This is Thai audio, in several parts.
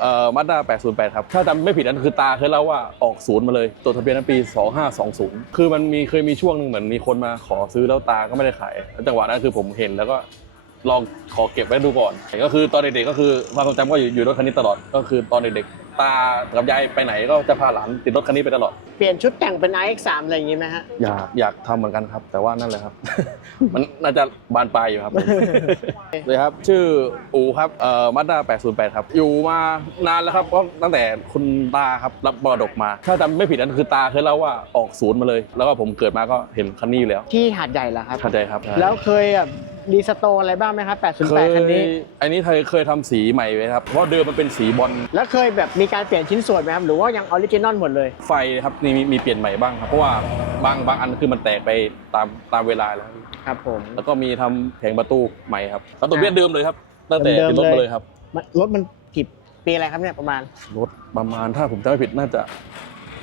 เอ่อมาด้า808 ครับ ถ้าจำไม่ผิดนั่นคือตาเคยเล่าว่าออกศูนย์มาเลย ตัวทะเบียนนั้นปี 2520 คือมันมีเคยมีช่วงหนึ่งเหมือนมีคนมาขอซื้อแล้วตาก็ไม่ได้ขายแล้วจังหวะนั้นคือผมเห็นแล้วก็ลองขอเก็บไว้ดูก่อน ก็คือตอนเด็กๆก็คือความทรงจำก็อยู่อยู่รถคันนี้ตลอด ก็คือตอนเด็กๆ ตากับยายไปไหนก็จะพาหลานติดรถคันนี้ไปตลอด เปลี่ยนชุดแต่งเป็น iX3 อะไรอย่างงี้ไหมฮะ อยากอยากทำเหมือนกันครับ แต่ว่านั่นแหละครับ มันน่าจะบานปลายอยู่ครับ เลยครับ ชื่ออูครับเอ่อมาด้า808 ครับ อยู่มานานแล้วครับก็ตั้งแต่คุณตาครับรับมรดกมา ถ้าจำไม่ผิดนั่นคือตาเคยเล่าว่าออกศูนย์มาเลย แล้วก็ผมเกิดมาก็เห็นคันนี้อยู่แล้วที่หาดใหญ่เหรอครับ เข้าใจครับแล้วเคยแบบ รีสโตร์อะไรบ้างไหมครับเคย808คันนี้ อันนี้เคยเคยทำสีใหม่ไว้ครับ เพราะเดิมมันเป็นสีบอล แล้วเคยแบบมีการเปลี่ยนชิ้นส่วนไหมครับ หรือว่ายังออริจินอลหมดเลย ไฟครับนี่มีมีเปลี่ยนใหม่บ้างครับ เพราะว่าบางบางอันคือมันแตกไปตามตามเวลาแล้วครับผม แล้วก็มีทำแผงประตูใหม่ครับประตูเบี้ยเดิมเลยครับตั้งแต่เดิมๆติดรถมาเลยเลยครับมันรถมันกี่ปีอะไรครับเนี่ยประมาณ รถประมาณถ้าผมจำไม่ผิดน่าจะ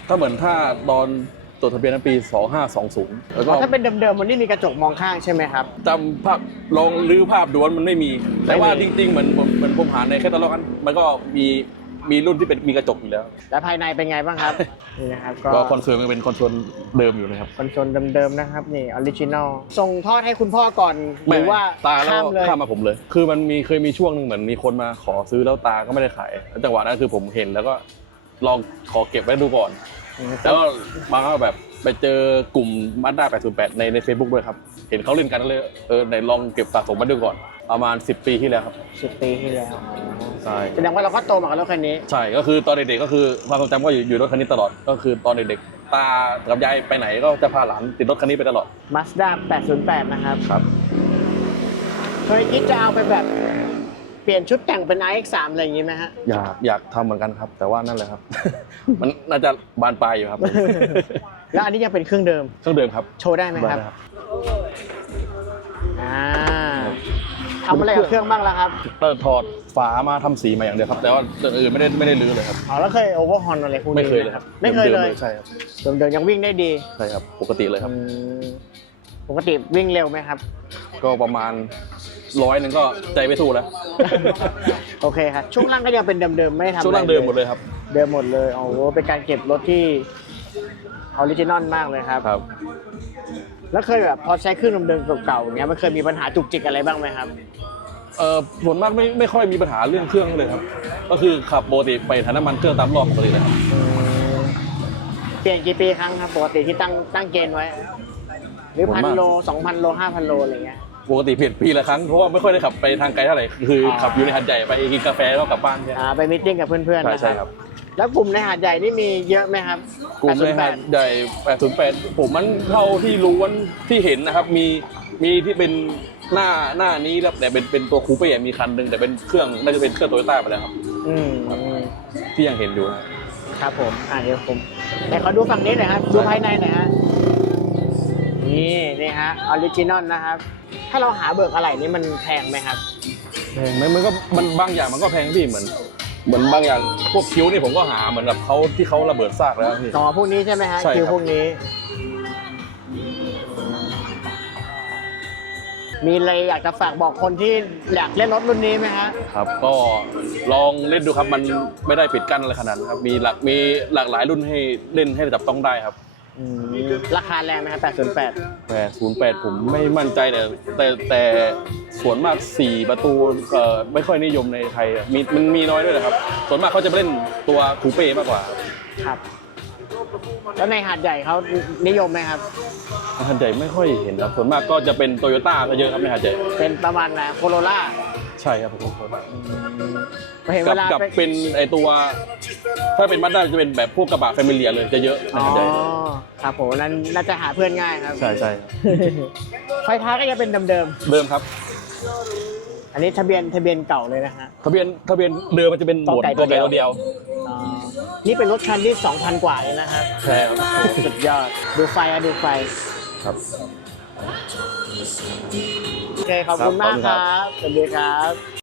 ถ้าเหมือนถ้าตอน จดทะเบียนนั้นปี 2520 แล้วก็ถ้าเป็นเดิมๆมันไม่มีกระจกมองข้างใช่ไหมครับ จำภาพลองลื้อภาพดูว่ามันไม่มี แต่ว่าไม่จมีริงๆ เหมือนผมเหมือนผมหาในแคตตาล็อกนั้นมันก็มีมีรุ่นที่เป็นมีกระจกอยู่แล้ว แล้วภายในเป็นไงบ้างครับ นี่นะครับก็ก็คอนโซลมันเป็นคอนโซลเดิมอยู่นะครับ คอนโซลเดิมๆนะครับนี่ออริจินอลส่งทอดให้คุณพ่อก่อนหรือว่าตาแล้วข้ามเลยข้ามมาผมเลย คือมันมีเคยมีช่วงหนึ่งเหมือนมีคนมาขอซื้อแล้วตาก็ไม่ได้ขายแล้วจังหวะนั้นคือผมเห็นแล้วก็ลองขอเก็บไว้ดูก่อน แล้วก็บางก็แบบไปเจอกลุ่มมาด้า808 ในใน Facebook ด้วยครับ เห็นเขาเล่นกันก็เลยเออไหนลองเก็บสะสมมาดูก่อน ประมาณ 10 ปีที่แล้วครับ สิบปีที่แล้ว ใช่ แสดงว่าเราก็โตมากับรถคันนี้ ใช่ ก็คือตอนเด็กๆก็คือความทรงจำก็อยู่อยู่รถคันนี้ตลอด ก็คือตอนเด็กๆตากับยายไปไหนก็จะพาหลานติดรถคันนี้ไปตลอด Mazda 808 นะครับ ครับ เคยคิดจะเอาไปแบบ เปลี่ยนชุดแต่งเป็น iX3 อะไรอย่างงี้ไหมฮะ อยากอยากทำเหมือนกันครับ แต่ว่านั่นแหละครับ มันน่าจะบานปลายอยู่ครับ แล้วอันนี้ยังเป็นเครื่องเดิม เครื่องเดิมครับโชว์ได้ไหมครับได้ครับอ่าทำอะไรกับเครื่องบ้างแล้วครับ เติมถอดฝามาทำสีมาอย่างเดียวครับ แต่ว่าตัวอื่นไม่ได้ไม่ได้รื้อเลยครับ อ๋อแล้วเคยโอเวอร์ฮอนอะไรพวกนี้ไม่เคยเลยครับไม่เคยเลยดิมๆใช่ครับเดิมๆยังวิ่งได้ดีใช่ครับ ปกติเลยครับอืมปกติวิ่งเร็วไหมครับ ก็ประมาณ ร้อยหนึ่งก็ใจไม่สู้แล้ว โอเคครับช่วงล่างก็ยังเป็นเดิมๆไม่ได้ทำช่วงล่างเดิมหมดเลยครับ เดิมหมดเลยโอ้โหเป็นการเก็บรถที่ออริจินอลมากเลยครับ ครับ แล้วเคยแบบพอใช้เครื่องเดิมๆเก่าๆอย่างเงี้ยมันเคยมีปัญหาจุกจิกอะไรบ้างไหมครับ เอ่อส่วนมากไม่ไม่ค่อยมีปัญหาเรื่องเครื่องเลยครับ ก็คือขับปกติไปถ่ายน้ำมันเครื่องตามรอบปกติเลยครับเปลี่ยนกี่ปีครั้งครับปกติที่ตั้งตั้งเกณฑ์ไว้ หรือพันโลสองพันโลห้าพันโลอะไรเงี้ย ปกติเปลี่ยนปีละครั้งเพราะว่าไม่ค่อยได้ขับไปทางไกลเท่าไหร่คือออขับอยู่ในหัดใหญ่ไปกินกาแฟแล้วก็กลับบ้านแค่อ่าไปมิทติ้งกับเพื่อนๆใช่นะใช่ครับ แล้วกลุ่มในหาดใหญ่นี่มีเยอะไหมครับกลุ่มในหัด808ใหญ่ 808 ผมมันเท่าที่รู้วันที่เห็นนะครับ มีมีที่เป็นหน้าหน้านี้ครับแต่เป็นเป็นตัวคูเป้มีคันหนึ่งแต่เป็นเครื่องน่าจะเป็นเครื่องโตโยต้าไปแล้วครับอืมอืมที่ยังเห็นอยู่ครับผม อ่าเดี๋ยวผม แต่ขอดูฝั่งนี้หน่อยครับ ดูภายในหน่อยฮะ นี่นี่ฮะออริจินอลนะครับ ถ้าเราหาเบิกอะไรนี่มันแพงไหมครับ แพงไหมมันก็มันบางอย่างมันก็แพงพี่เหมือน เหมือนบางอย่างพวกคิ้วนี่ผมก็หาเหมือนกับเขาที่เขาระเบิดซากแล้วพี่ ต่อพวกนี้ใช่ไหมฮะใช่ครับ คิวพวกนี้ มีอะไรอยากจะฝากบอกคนที่อยากเล่นรถรุ่นนี้ไหมฮะ ครับก็ลองเล่นดูครับมันไม่ได้ปิดกั้นอะไรขนาดนั้นครับมีหลากมีหลากหลายรุ่นให้เล่นให้จับต้องได้ครับ อืมราคาแรงไหมครับ808แต่08ผมไม่มั่นใจแต่แต่แต่ส่วนมาก4ประตูเอ่อไม่ค่อยนิยมในไทยอะมีมันมีน้อยด้วยนะครับ ส่วนมากเขาจะไปเล่นตัวคูเป้มากกว่าครับครับแล้วในหาดใหญ่เขานิยมไหมครับหาดใหญ่ไม่ค่อยเห็นครับส่วนมากก็จะเป็นโตโยต้าเยอะครับในหาดใหญ่เป็นประมาณนะโคโรล่า ใช่ครับผมเห็นเวกับลากับไปเป็นไอตัว ถ้าเป็นมาด้าจะเป็นแบบพวกกระบะแฟมิเลียเลยจะเยอะในอ๋อหาดใหญ่ครับผมนั้นน่าจะหาเพื่อนง่ายครับ ใช่ใช่ครับไฟท้ายก็จะเป็นเดิมเดิมครับ ๆอันนี้ทะเบียนทะเบียนเก่าเลยนะฮะ ทะเบียนทะเบียนเดิมมันจะเป็นโหมดกอไก่ตัวไก่ตัตัววเดีเดียยววอ๋อนี่เป็นรถคันที่ 2,000 กว่าเลยนะครับใช่ครับ โอ้โหสุดยอด ดูไฟอะดูไฟ ครับ โอเคขอบคุณครับมากขอบคุณคครัรับบสวัสดีครับ